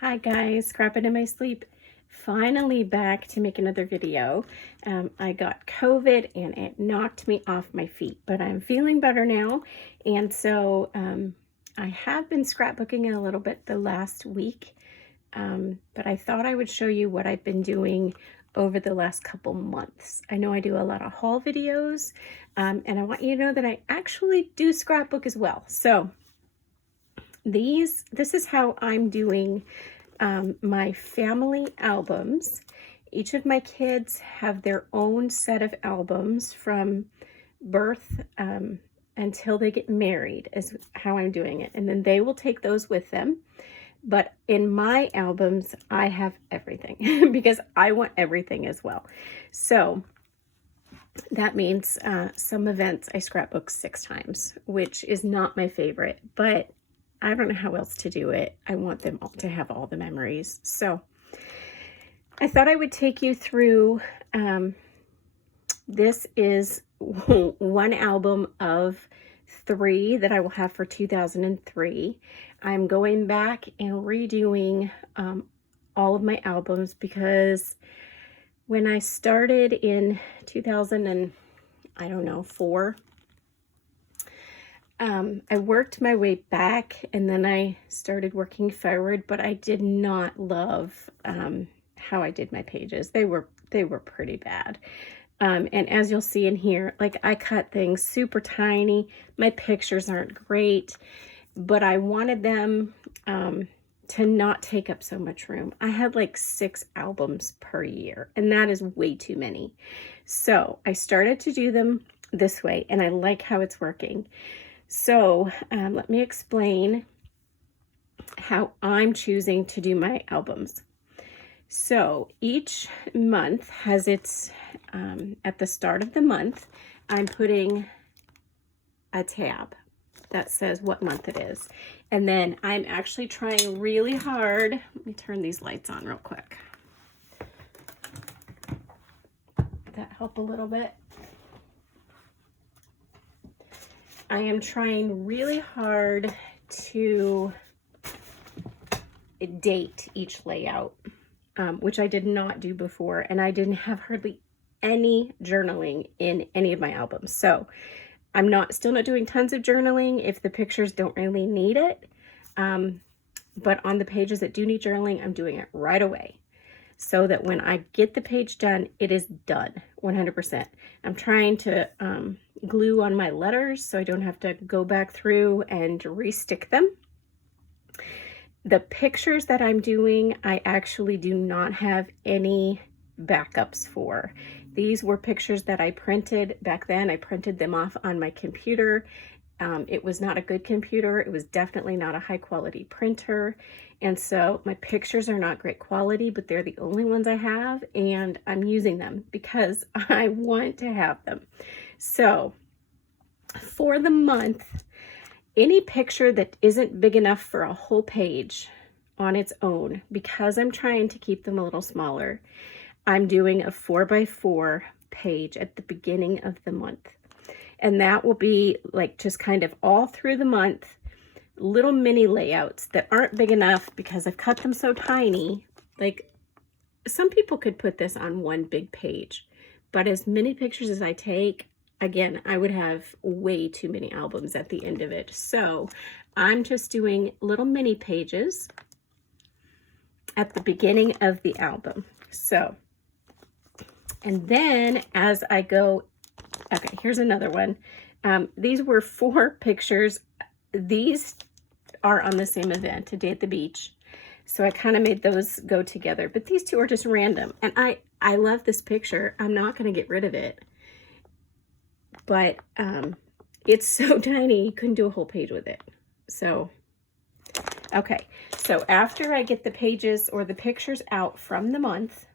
Hi guys, scrapping in my sleep. Finally back to make another video. I got COVID and it knocked me off my feet, but I'm feeling better now. And so I have been scrapbooking a little bit the last week, but I thought I would show you what I've been doing over the last couple months. I know I do a lot of haul videos, and I want you to know that I actually do scrapbook as well. So this is how I'm doing my family albums. Each of my kids have their own set of albums from birth until they get married, is how I'm doing it. And then they will take those with them. But in my albums, I have everything because I want everything as well. So that means some events I scrapbook 6 times, which is not my favorite, but I don't know how else to do it. I want them all to have all the memories. So I thought I would take you through, this is one album of 3 that I will have for 2003. I'm going back and redoing all of my albums because when I started in 2004, I worked my way back and then I started working forward, but I did not love how I did my pages. They were pretty bad. And as you'll see in here, like I cut things super tiny. My pictures aren't great, but I wanted them to not take up so much room. I had like 6 albums per year, and that is way too many. So I started to do them this way, and I like how it's working. So let me explain how I'm choosing to do my albums. So each month has its, at the start of the month, I'm putting a tab that says what month it is. And then I'm actually trying really hard. Let me turn these lights on real quick. Did that help a little bit? I am trying really hard to date each layout, which I did not do before, and I didn't have hardly any journaling in any of my albums. So I'm still not doing tons of journaling if the pictures don't really need it. But on the pages that do need journaling, I'm doing it right away, so that when I get the page done, it is done 100%. I'm trying to glue on my letters so I don't have to go back through and re-stick them. The pictures that I'm doing, I actually do not have any backups for. These were pictures that I printed back then. I printed them off on my computer. It was not a good computer. It was definitely not a high quality printer. And so my pictures are not great quality, but they're the only ones I have, and I'm using them because I want to have them. So for the month, any picture that isn't big enough for a whole page on its own, because I'm trying to keep them a little smaller, I'm doing a 4x4 page at the beginning of the month. And that will be like just kind of all through the month, little mini layouts that aren't big enough because I've cut them so tiny. Like some people could put this on one big page, but as many pictures as I take, again, I would have way too many albums at the end of it. So I'm just doing little mini pages at the beginning of the album. So, and then as I go, okay, here's another one. These were 4 pictures. These are on the same event, A Day at the Beach. So I kind of made those go together, but these 2 are just random. And I love this picture. I'm not going to get rid of it. But it's so tiny, you couldn't do a whole page with it. So, okay. So after I get the pages or the pictures out from the month,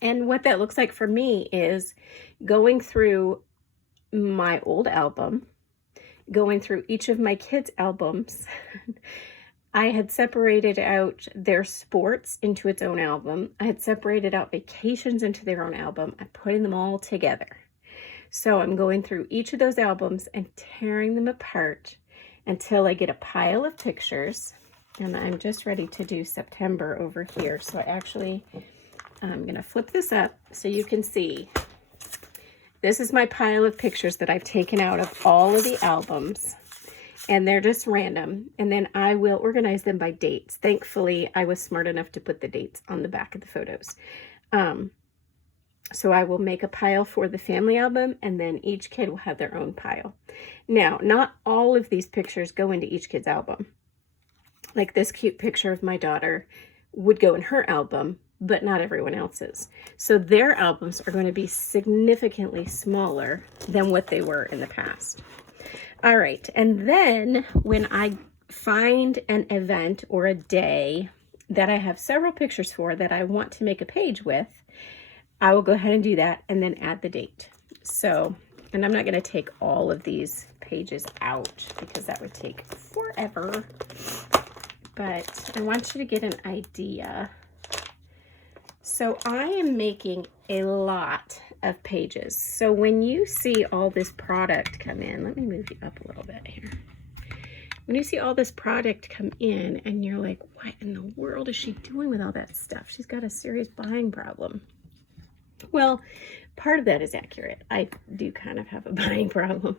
and what that looks like for me is going through my old album, going through each of my kids' albums. I had separated out their sports into its own album. I had separated out vacations into their own album. I'm putting them all together. So I'm going through each of those albums and tearing them apart until I get a pile of pictures. And I'm just ready to do September over here. So I'm going to flip this up so you can see. This is my pile of pictures that I've taken out of all of the albums. And they're just random. And then I will organize them by dates. Thankfully, I was smart enough to put the dates on the back of the photos. So I will make a pile for the family album, and then each kid will have their own pile. Now, not all of these pictures go into each kid's album. Like this cute picture of my daughter would go in her album, but not everyone else's. So their albums are going to be significantly smaller than what they were in the past. All right, and then when I find an event or a day that I have several pictures for that I want to make a page with, I will go ahead and do that and then add the date. So, and I'm not going to take all of these pages out because that would take forever. But I want you to get an idea. So I am making a lot of pages. So when you see all this product come in, let me move you up a little bit here. When you see all this product come in and you're like, what in the world is she doing with all that stuff? She's got a serious buying problem. Well, part of that is accurate. I do kind of have a buying problem,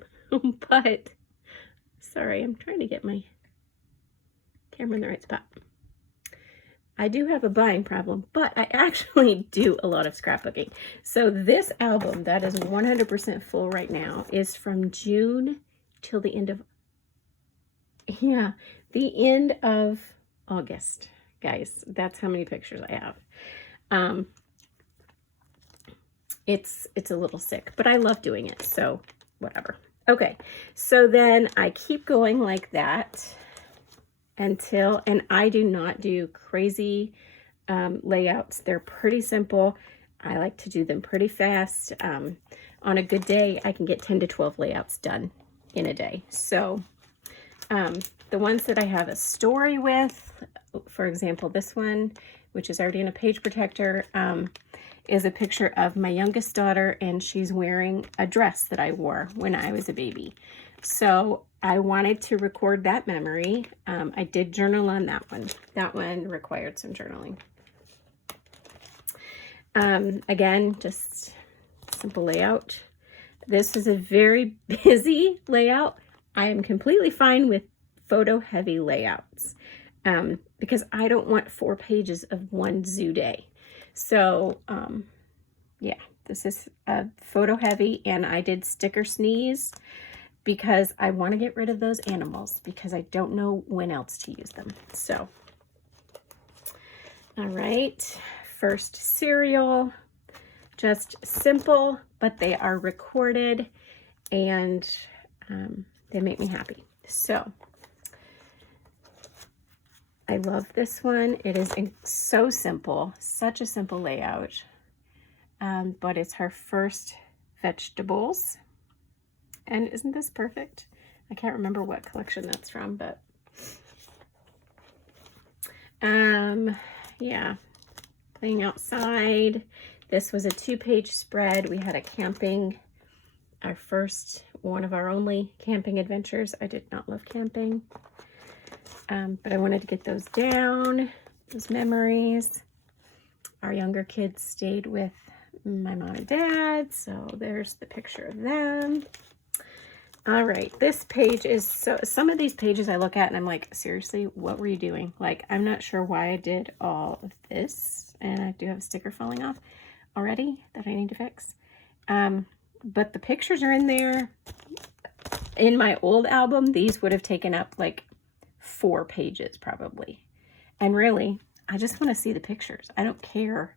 but sorry, I'm trying to get my camera in the right spot. I do have a buying problem, but I actually do a lot of scrapbooking. So this album that is 100% full right now is from June till the end of, the end of August, guys. That's how many pictures I have. It's a little sick, but I love doing it, so whatever. Okay, so then I keep going like that until, and I do not do crazy layouts. They're pretty simple. I like to do them pretty fast. On a good day, I can get 10 to 12 layouts done in a day. So the ones that I have a story with, for example, this one, which is already in a page protector, is a picture of my youngest daughter, and she's wearing a dress that I wore when I was a baby. So I wanted to record that memory. I did journal on that one. That one required some journaling. Again, just simple layout. This is a very busy layout. I am completely fine with photo heavy layouts because I don't want 4 pages of one zoo day. So, yeah, this is photo heavy, and I did sticker sneeze because I want to get rid of those animals because I don't know when else to use them. So, all right, first cereal, just simple, but they are recorded and they make me happy. So, I love this one. It is so simple, such a simple layout, but it's her first vegetables. And isn't this perfect? I can't remember what collection that's from, but yeah, playing outside. This was a 2-page spread. We had our first, one of our only camping adventures. I did not love camping. But I wanted to get those down, those memories. Our younger kids stayed with my mom and dad, so there's the picture of them. All right, this page is, so some of these pages I look at and I'm like, seriously, what were you doing? Like, I'm not sure why I did all of this, and I do have a sticker falling off already that I need to fix. But the pictures are in there. In my old album, these would have taken up like 4 pages probably. And really, I just want to see the pictures. I don't care.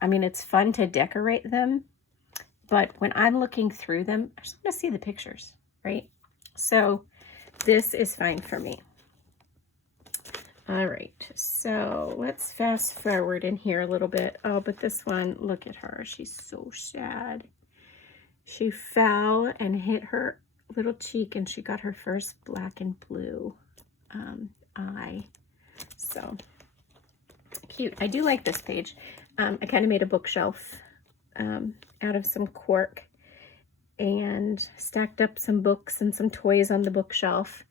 I mean, it's fun to decorate them, but when I'm looking through them, I just want to see the pictures, right? So this is fine for me. All right, so let's fast forward in here a little bit. Oh, but this one, look at her. She's so sad. She fell and hit her little cheek, and she got her first black and blue eye. So cute. I do like this page. I kind of made a bookshelf out of some cork and stacked up some books and some toys on the bookshelf.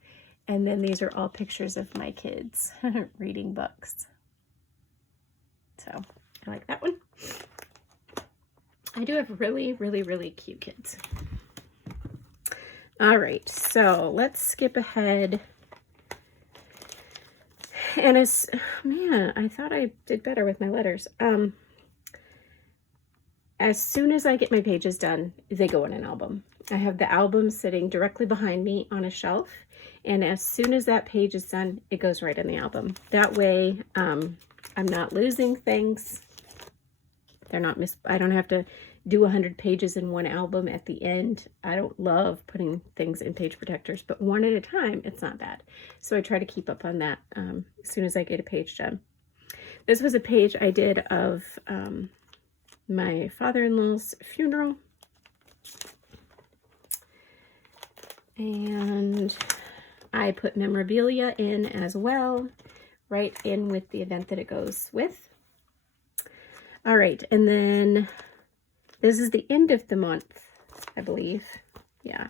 And then these are all pictures of my kids reading books. So I like that one. I do have really, really, really cute kids. All right, so let's skip ahead. And man, I thought I did better with my letters. As soon as I get my pages done, they go in an album. I have the album sitting directly behind me on a shelf. And as soon as that page is done, it goes right in the album. That way, I'm not losing things. They're not I don't have to do 100 pages in one album at the end. I don't love putting things in page protectors, but one at a time, it's not bad. So I try to keep up on that as soon as I get a page done. This was a page I did of my father-in-law's funeral. And I put memorabilia in as well, right in with the event that it goes with. All right, and then this is the end of the month, I believe. Yeah.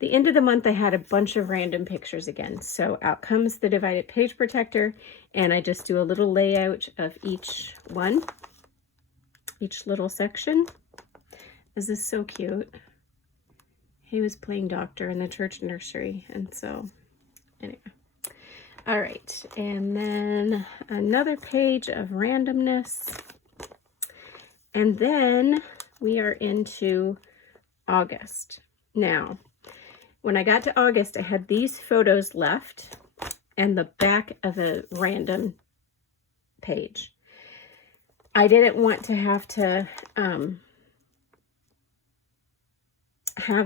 The end of the month, I had a bunch of random pictures again. So out comes the divided page protector, and I just do a little layout of each one, each little section. This is so cute. He was playing doctor in the church nursery, and so anyway. All right, and then another page of randomness. And then we are into August. Now, when I got to August, I had these photos left and the back of a random page. I didn't want to have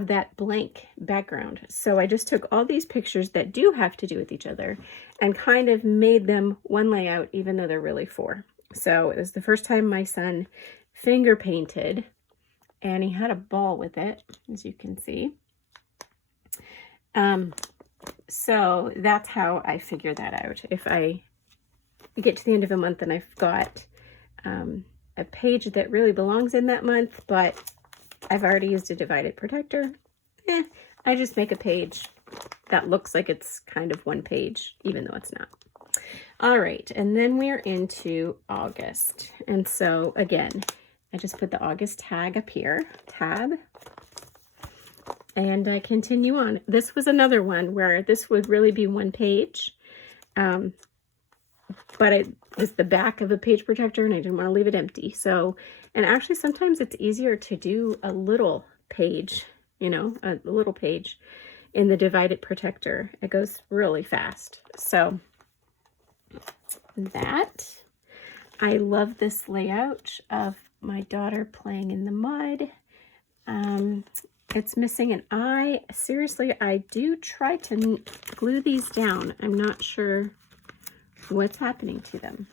that blank background. So I just took all these pictures that do have to do with each other and kind of made them one layout, even though they're really four. So it was the first time my son finger painted, and he had a ball with it, as you can see. So that's how I figure that out. If I get to the end of a month and I've got a page that really belongs in that month, but I've already used a divided protector, I just make a page that looks like it's kind of one page, even though it's not. All right, and then we're into August. And so again, I just put the August tag up here, tab, and I continue on. This was another one where this would really be one page, but it was the back of a page protector and I didn't want to leave it empty. So, and actually sometimes it's easier to do a little page, you know, a little page in the divided protector. It goes really fast. So that, I love this layout of my daughter playing in the mud. It's missing an eye. Seriously, I do try to glue these down. I'm not sure what's happening to them.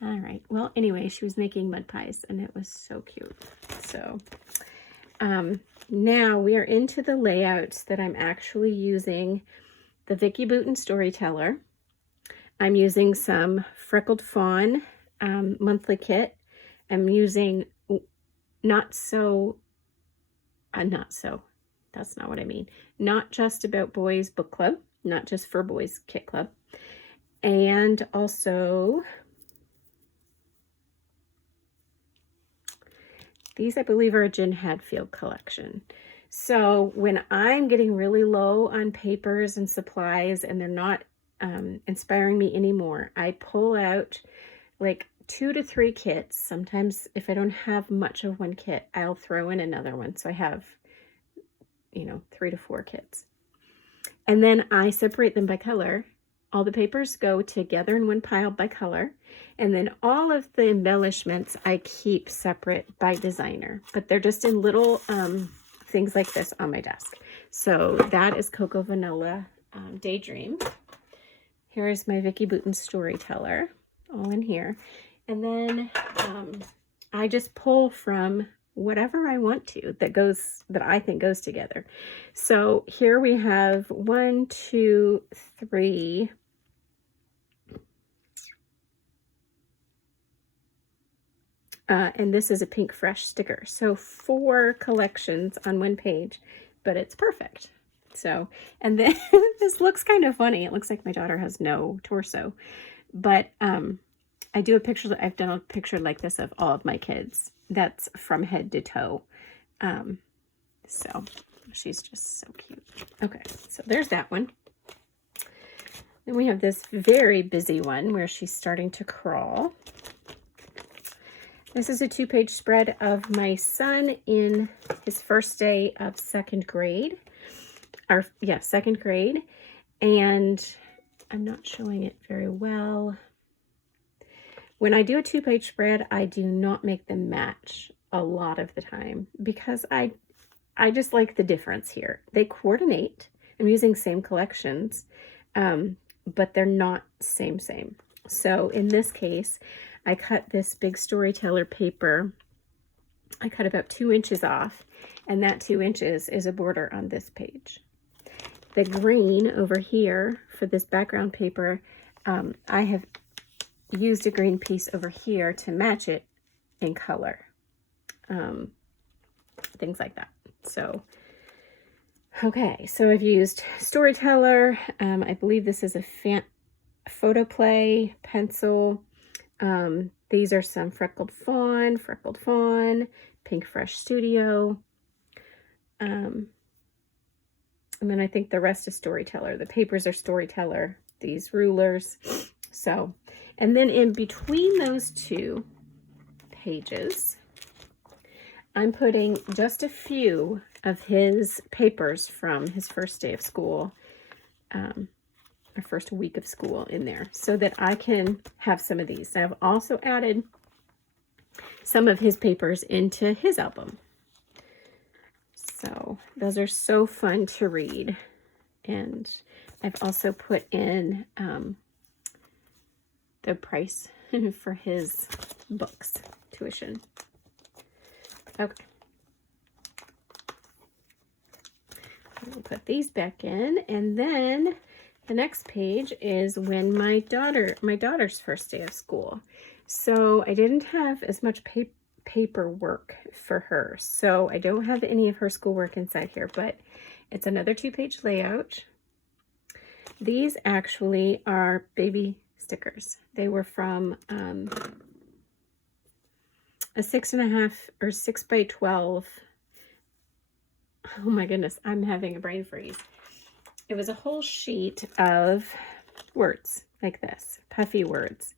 All right. Well, anyway, she was making mud pies and it was so cute. So now we are into the layouts that I'm actually using the Vicki Boutin Storyteller. I'm using some Freckled Fawn monthly kit. I'm using that's not what I mean. Not Just About Boys Book Club, not Just for Boys Kit Club. And also these, I believe, are a Jen Hadfield collection. So when I'm getting really low on papers and supplies and they're not inspiring me anymore, I pull out like 2 to 3 kits. Sometimes if I don't have much of one kit, I'll throw in another one. So I have, 3 to 4 kits. And then I separate them by color. All the papers go together in one pile by color. And then all of the embellishments I keep separate by designer. But they're just in little things like this on my desk. So that is Cocoa Vanilla Daydream. Here is my Vicki Boutin Storyteller, all in here. And then I just pull from whatever I want to that I think goes together. So here we have 1, 2, 3. And this is a Pink Fresh sticker. So 4 collections on one page, but it's perfect. So, and then this looks kind of funny. It looks like my daughter has no torso, but I do a picture, I've done a picture like this of all of my kids. That's from head to toe. So she's just so cute. Okay, so there's that one. Then we have this very busy one where she's starting to crawl. This is a 2-page spread of my son in his first day of second grade. Second grade. And I'm not showing it very well. When I do a 2-page spread, I do not make them match a lot of the time because I just like the difference here. They coordinate. I'm using same collections, but they're not same. So in this case, I cut this big storyteller paper. I cut about 2 inches off, and that 2 inches is a border on this page. The green over here for this background paper, I have used a green piece over here to match it in color. Things like that. So, okay, so I've used Storyteller. I believe this is a photo play pencil. These are some Freckled Fawn, Pink Fresh Studio. And then I think the rest is Storyteller. The papers are Storyteller, these rulers. So, and then in between those 2 pages, I'm putting just a few of his papers from his first day of school, or first week of school in there, so that I can have some of these. I've also added some of his papers into his album. So those are so fun to read. And I've also put in the price for his books, tuition. Okay. We'll put these back in, and then the next page is when my daughter's first day of school. So I didn't have as much paperwork for her, so I don't have any of her schoolwork inside here, but it's another 2-page layout. These actually are baby stickers. They were from a 6.5 or 6 by 12. Oh my goodness, I'm having a brain freeze. It was a whole sheet of words like this, puffy words.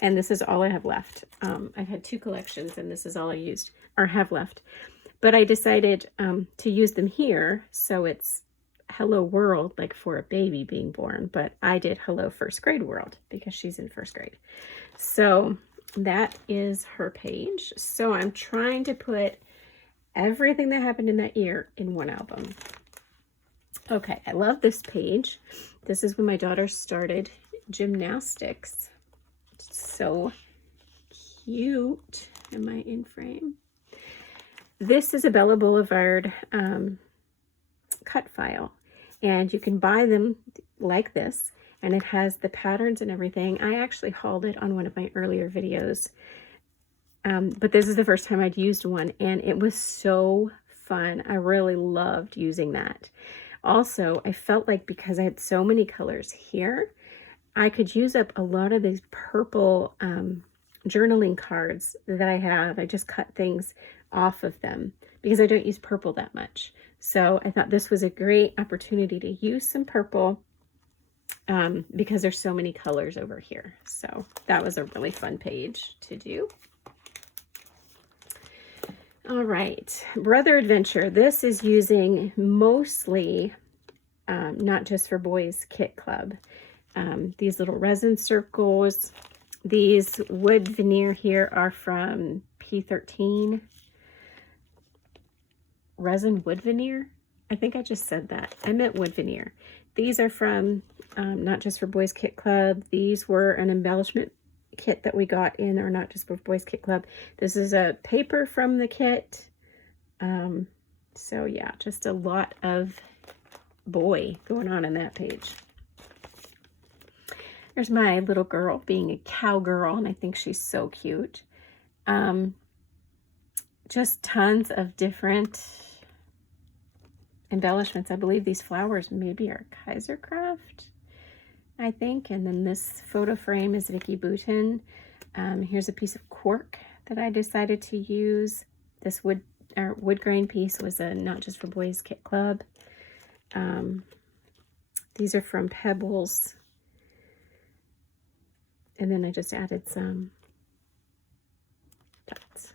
And this is all I have left. I've had 2 collections, and this is all I used or have left. But I decided to use them here, so it's Hello World, like for a baby being born. But I did Hello First Grade World because she's in first grade. So that is her page. So I'm trying to put everything that happened in that year in one album. Okay, I love this page. This is when my daughter started gymnastics. So cute. Am I in frame? This is a Bella Boulevard cut file, and you can buy them like this, and it has the patterns and everything. I actually hauled it on one of my earlier videos, but this is the first time I'd used one, and it was so fun. I really loved using that. Also, I felt like because I had so many colors here, I could use up a lot of these purple journaling cards that I have. I just cut things off of them because I don't use purple that much. So I thought this was a great opportunity to use some purple because there's so many colors over here. So that was a really fun page to do. All right, Brother Adventure. This is using mostly Not Just for Boys Kit Club. These little resin circles. These wood veneer here are from P13. Resin wood veneer? I think I just said that. I meant wood veneer. These are from Not Just for Boys Kit Club. These were an embellishment kit that we got in our Not Just for Boys Kit Club. This is a paper from the kit. So yeah, just a lot of boy going on in that page. There's my little girl being a cowgirl, and I think she's so cute. Just tons of different embellishments. I believe these flowers maybe are Kaisercraft, I think. And then this photo frame is Vicki Boutin. Here's a piece of cork that I decided to use. This wood grain piece was a Not Just for Boys Kit Club. These are from Pebbles. And then I just added some dots.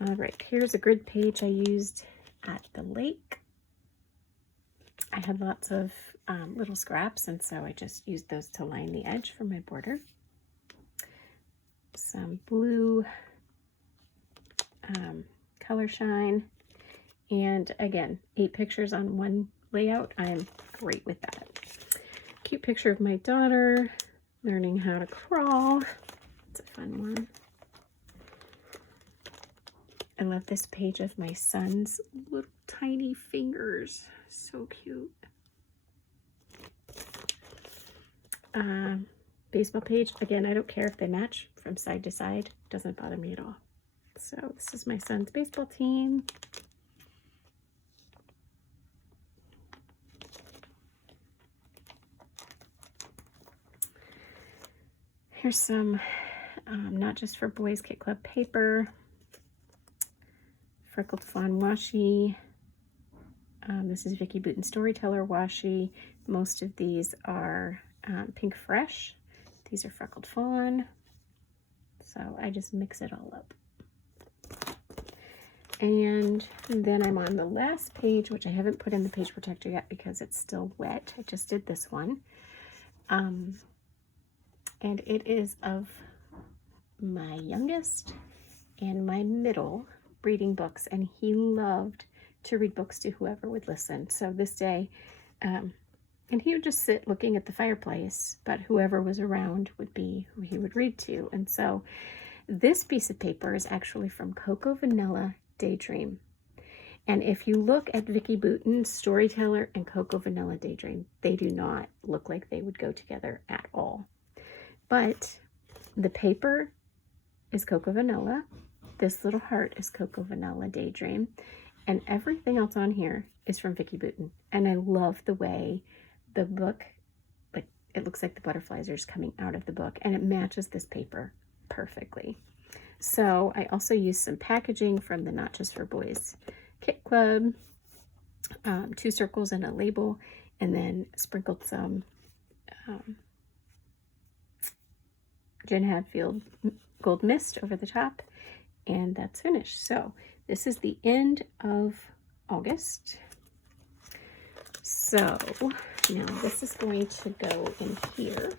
All right, here's a grid page I used at the lake. I had lots of little scraps, and so I just used those to line the edge for my border. Some blue color shine, and again, 8 pictures on one layout. I'm great with that. Cute picture of my daughter learning how to crawl. It's a fun one. I love this page of my son's little tiny fingers. So cute. Baseball page. Again, I don't care if they match from side to side. Doesn't bother me at all. So this is my son's baseball team. Here's some Not Just for Boys Kit Club paper. Freckled Fawn washi. This is Vicki Boutin Storyteller washi. Most of these are Pink Fresh. These are Freckled Fawn. So I just mix it all up. And then I'm on the last page, which I haven't put in the page protector yet because it's still wet. I just did this one. And it is of my youngest and my middle reading books, and he loved to read books to whoever would listen. So this day, and he would just sit looking at the fireplace, but whoever was around would be who he would read to. And so this piece of paper is actually from Cocoa Vanilla Daydream. And if you look at Vicki Boutin's Storyteller and Cocoa Vanilla Daydream, they do not look like they would go together at all. But the paper is Cocoa Vanilla. This little heart is Cocoa Vanilla Daydream. And everything else on here is from Vicki Boutin. And I love the way the book, like, it looks like the butterflies are just coming out of the book, and it matches this paper perfectly. So I also used some packaging from the Not Just for Boys Kit Club, 2 circles and a label, and then sprinkled some Jen Hadfield Gold Mist over the top, and that's finished. So this is the end of August. So now this is going to go in here.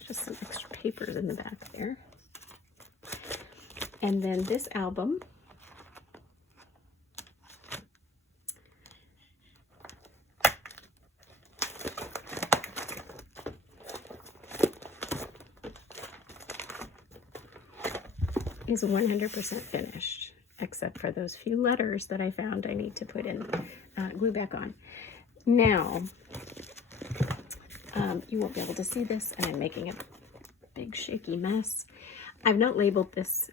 Just some extra papers in the back there. And then this album is 100% finished, except for those few letters that I found I need to put in glue back on. Now, you won't be able to see this, and I'm making a big shaky mess. I've not labeled this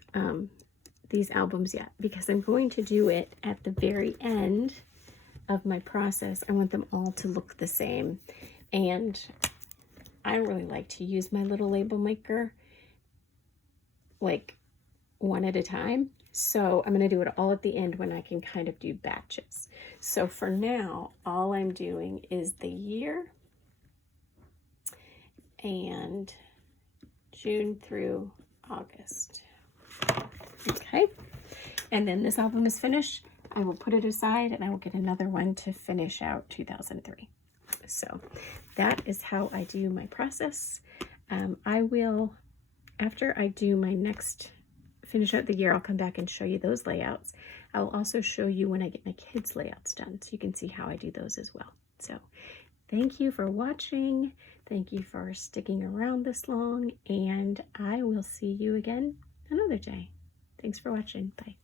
these albums yet because I'm going to do it at the very end of my process. I want them all to look the same, and I really like to use my little label maker like one at a time. So I'm going to do it all at the end when I can kind of do batches. So for now, all I'm doing is the year and June through August. Okay. And then this album is finished. I will put it aside and I will get another one to finish out 2003. So that is how I do my process. I will, after I do my next finish out the year, I'll come back and show you those layouts. I will also show you when I get my kids' layouts done, so you can see how I do those as well. So thank you for watching. Thank you for sticking around this long, and I will see you again another day. Thanks for watching. Bye.